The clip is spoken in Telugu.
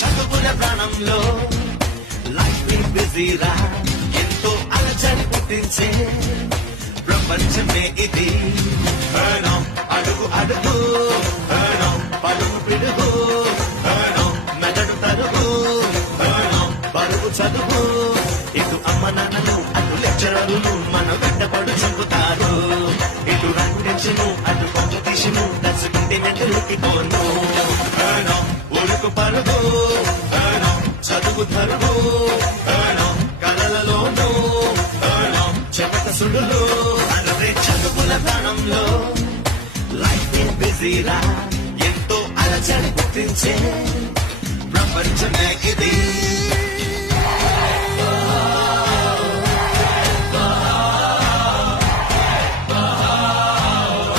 చదువుల ప్రాణంలో లైఫ్ బిజీరా ఎంతో అలజడి పుట్టించే ప్రపంచమే ఇది. అడుగు అడుగు పడుగు పిడుగు మెదడు తరుగు పరుగు చదువు. ఇటు అమ్మ నాన్నలు అటు లెక్చరర్లు మన వెంటపడు చంపుతారు. ఇటు రంటెన్షను అటు కాంపిటీషను దర్శకుంటే నెట్టుకుపోను. ఉరుకు పరుగు చదువు తరుగు కళలలోనూ చెమట సుడులు. అరే చదువుల ప్రాణంలో లైఫ్ బిజీరా ఎంతో అలజడి పుట్టించే ప్రపంచమే ఇది.